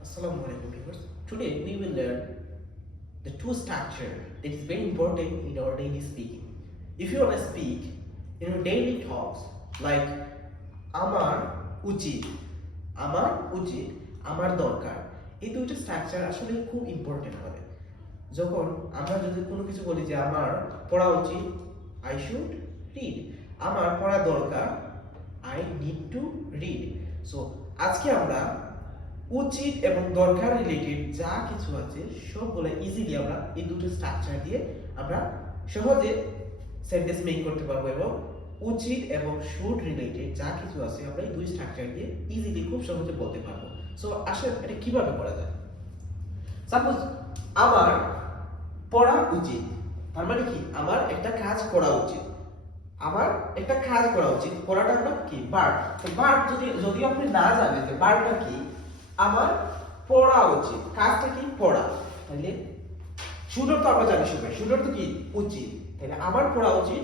Assalamu alaikum viewers. Today we will learn the two structure that is very important in our daily speaking. If you want to speak in your daily talks like আমার উচিত আমার উচিত আমার দরকার এই দুইটা structure আসলে খুব ইম্পর্টেন্ট হবে যখন আমরা যদি কোনো কিছু বলি যে আমার পড়া উচিত আই শুড রিড আমার পড়া দরকার I need to read so আজকে আমরা উচিত এবং দরকার রিলেটেড যা কিছু আছে সবগুলো ইজিলি আমরা এই দুটো স্ট্রাকচার দিয়ে আমরা সহজে সেন্টেন্স মেক করতে পারব এবং উচিত এবং শুড রিলেটেড যা কিছু আছে আমরা এই দুই স্ট্রাকচার দিয়ে ইজিলি খুব সহজে বলতে পারব। সো আসলে এটা কীভাবে করা যায়? সাপোজ আমার পড়া উচিত, তার মানে কি? আমার একটা কাজ করা উচিত। আমার একটা কাজ করা উচিত, পড়াটা হলো কি? বার্ড তো বার্ড যদি যদি আপনি না জানেন যে বার্ডটা কি আমার পড়া উচিত। কাজটা কি পড়া। তাহলে শুডর তো আমরা জানি সবাই শুডর তো কি? উচিত। তাহলে আমার পড়া উচিত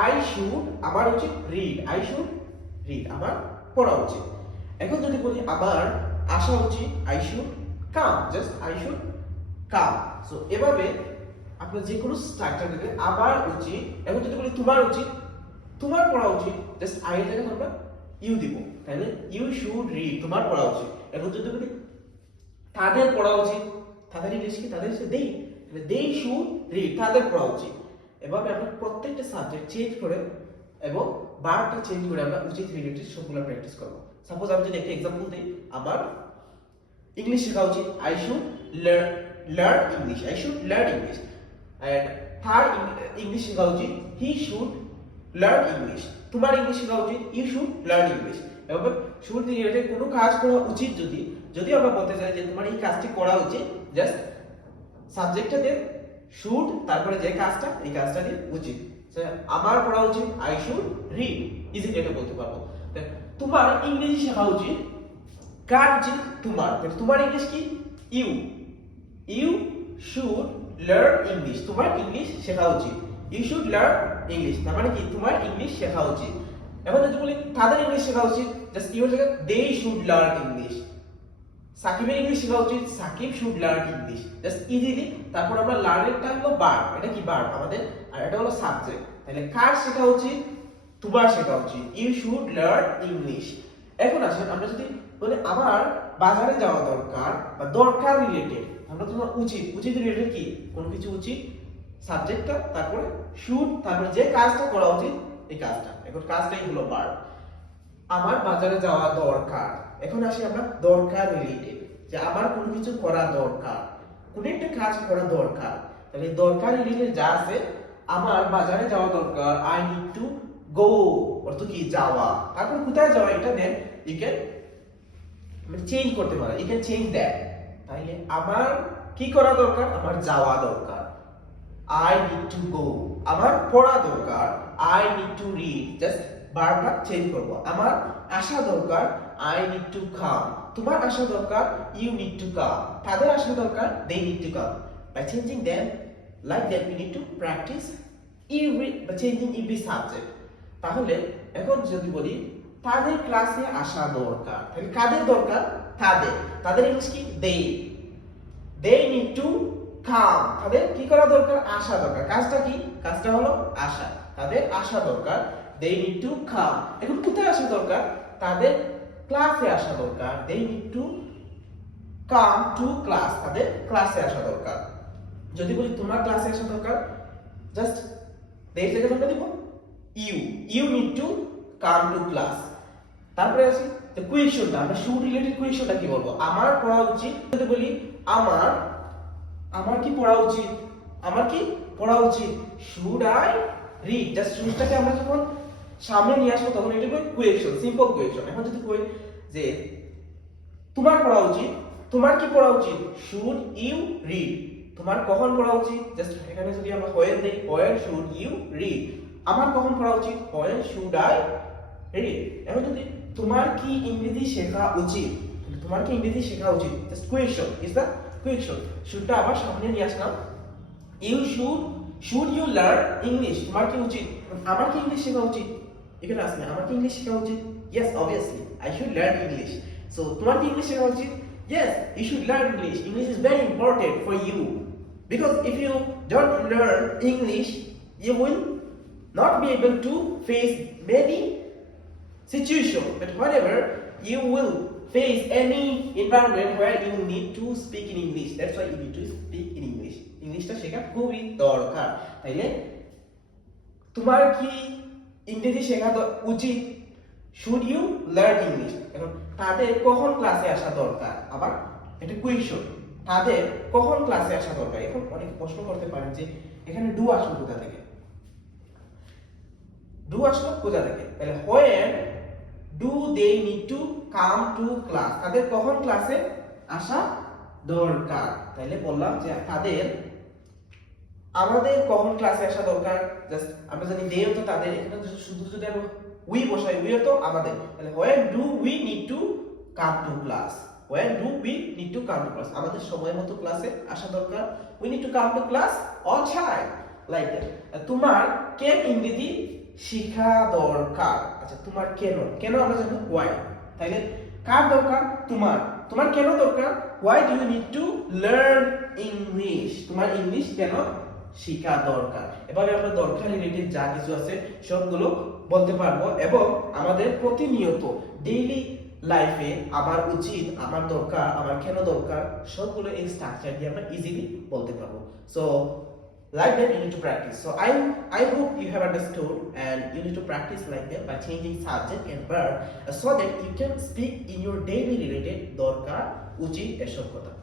আই শুড আমার উচিত রিড আই শুড রিড আমার পড়া উচিত। এখন যদি বলি আমার আসা উচিত I should come just I should come so এভাবে আপনার যে কোনো স্ট্রাকচার দিলে আমার উচিত এবং যদি বলি তোমার উচিত, তোমার পড়া উচিত জাস্ট আই জায়গায় আমরা ইউ দিব, তাহলে ইউ শুড রিড তোমার পড়া উচিত। এবং যদি বলি তাদের পড়া উচিত, তাদের ইংলিশ কি? তাদের সে দেই দে শুড রিড তাদের পড়া উচিত। এভাবে আমরা প্রত্যেকটা সাবজেক্ট চেঞ্জ করে এবং বারটা চেঞ্জ করে আমরা উচিত রিলেটেড সবগুলো প্র্যাকটিস করব। সাপোজ আমি যদি একটা এক্সাম্পল দিই, আমার ইংলিশ শেখা উচিত। I should learn English I should learn English and তার ইংলিশ শেখা উচিত। হি শুড লার্ন ইংলিশ তোমার ইংলিশ শেখা উচিত ইউ শুড লার্ন ইংলিশ এভাবে শুড রিলেটেড কোনো কাজ করা উচিত যদি যদি আমরা বলতে চাই যে তোমার এই কাজটি করা উচিত জাস্ট সাবজেক্টটা দিয়ে শুড তারপরে যে কাজটা, এই কাজটা দিয়ে উচিত। আমার পড়া উচিত আই শুড রিড ইজিলি এটা বলতে পারব। তোমার ইংরেজি শেখা উচিত, কার উচিত? তোমার। তোমার ইংলিশ কি? You you should learn English তোমার ইংলিশ শেখা উচিত। ইউ শুড লার্ন ইংলিশ তার মানে কি? তোমার ইংলিশ শেখা উচিত। এখন যদি বলি, তাদের ইংলিশ শেখা উচিত জাস্ট ইউর জায়গায় দে শুড লার্ন ইংলিশ সাকিবের ইংলিশ শেখা উচিত, Sakib should learn English just easily তারপর আমরা লার্নেরটা হলো বার এটা কি বার আমাদের, আর এটা হলো সাবজেক্ট তাহলে কার শেখা উচিত? তোমার শেখা উচিত। ইউ শুড লার্ন ইংলিশ এখন আসেন, আমরা যদি বলি আমার বাজারে যাওয়া দরকার বা দরকার রিলেটেড আমরা তোমার উচিত। উচিত রিলেটেড কি? কোনো কিছু উচিত? সাবজেক্টটা তারপরে শুড তারপরে যে কাজটা করা উচিত, এই কাজটা। এখন কাজটাই হলো বার আমার বাজারে যাওয়া দরকার। এখন আসি আমরা দরকার রিলেটেড যে আমার কোনো কিছু করা দরকার। কোনো একটা কাজ করা দরকার। তাহলে দরকার রিলেটেড যা আছে, আমার বাজারে যাওয়া দরকার। আই নিড টু গো অর্থ কি? যাওয়া। তারপর কোথায় যাওয়া? এটা দেন ইউ ক্যান চেঞ্জ করতে পারে। ইউ ক্যান চেঞ্জ দ্যাট তাইলে আমার কি করা দরকার? আমার যাওয়া দরকার। আই নিড টু গো আমার পড়া দরকার I need to read just বারবার চেঞ্জ করব। আমার আসা দরকার আই নিড টু কাম তোমার আসা দরকার ইউ নিড টু কাম তাদের আসা দরকার they need to come by changing them like that we need to practice every বা চেঞ্জিং এভরি সাবজেক্ট তাহলে, এখন যদি বলি, তাদের ক্লাসে আসা দরকার। তাহলে কাদের দরকার? তাদের। তাদের ইংলিশ কি? দে দে নিড টু কাম তাদের কি করা দরকার? আসা দরকার। কাজটা কি? কাজটা হলো আসা। তাদের আসা দরকার। দে নিড টু কাম এখন কোথায় আসা দরকার? তাদের ক্লাসে আসা দরকার। They need to come to class তাদের ক্লাসে আসা দরকার। যদি বলি তোমার ক্লাসে আসা দরকার জাস্ট দে জায়গায় আমরা দিব। You you need to come to class তারপরে আসি তো কোয়েশনটা আমরা শুড রিলেটেড কোয়েশনটা কি বলব? আমার পড়া উচিত যদি বলি, আমার আমার কি পড়া উচিত? আমার কি পড়া উচিত? শুড আই রিড জাস্ট শুডটাকে আমরা যখন সামনে নিয়ে আসব, তখন এটা কই কোয়েশন সিম্পল কোয়েশন এখন যদি কই যে, তোমার পড়া উচিত? তোমার কি পড়া উচিত? শুড ইউ রিড তোমার কখন পড়া উচিত? জাস্ট এখানে যদি আমরা হোয়েন দেই হোয়েন শুড ইউ রিড আমার কখন পড়া উচিত? হোয়েন শুড আই রিড এখন যদি তোমার কি ইংরেজি শেখা উচিত? তোমার কি ইংরেজি শেখা উচিত? Just question is the question শুডটা আবার সামনে নিয়ে আসলাম you should should you learn English তোমার কি উচিত আমার কি ইংলিশ শেখা উচিত এখানে আসলে আমার কি ইংলিশ শেখা উচিত yes obviously I should learn English so তোমার কি ইংলিশ শেখা উচিত Yes, you should learn English. English is very important for you. Because if you don't learn English, you will not be able to face many situations. But whenever you will face any environment where you need to speak in English, that's why you need to speak in English. ইংলিশটা শেখা খুবই দরকার তাইলে তোমার কি ইংরেজি শেখা উচিত? শুড ইউ লার্ন ইংলিশ এখন তাদের কখন ক্লাসে আসা দরকার? আবার এটা কুইশন তাদের কখন ক্লাসে আসা দরকার? এখন অনেক প্রশ্ন করতে পারেন যে এখানে ডু আসলো কোথা থেকে? ডু আসলো কোথা থেকে? তাহলে when do they need to come to class তাদের কখন ক্লাসে আসা দরকার? তাইলে বললাম যে তাদের আমাদের কখন ক্লাসে আসা দরকার? জাস্ট আমরা জানি দে তো তাদের, এখানে শুধু যদি উই বসাই উই তো আমাদের। তাহলে when do we need to come to class when do we need to come to class আমাদের সময় মতো ক্লাসে আসা দরকার। We need to come to class on time like তোমার কেন ইংরেজি শিখা দরকার। আচ্ছা তোমার কেন? কেন আমরা জানি ওয়াই তাইলে, কার দরকার? তোমার। তোমার কেন দরকার? Why do you need to learn English তোমার ইংলিশ কেন শিখা দরকার? এভাবে আমরা দরকার রিলেটেড যা কিছু আছে, সবগুলো বলতে পারব। এবং আমাদের প্রতিনিয়ত ডেইলি লাইফে আমার উচিত, আমার দরকার, আমার কেন দরকার, সবগুলো এই স্ট্রাকচার দিয়ে আমরা ইজিলি বলতে পারব। So like that you need to practice so i i hope you have understood and you need to practice like that by changing subject and verb uh, so that you can speak in your daily related দরকার উচিত এসব কথা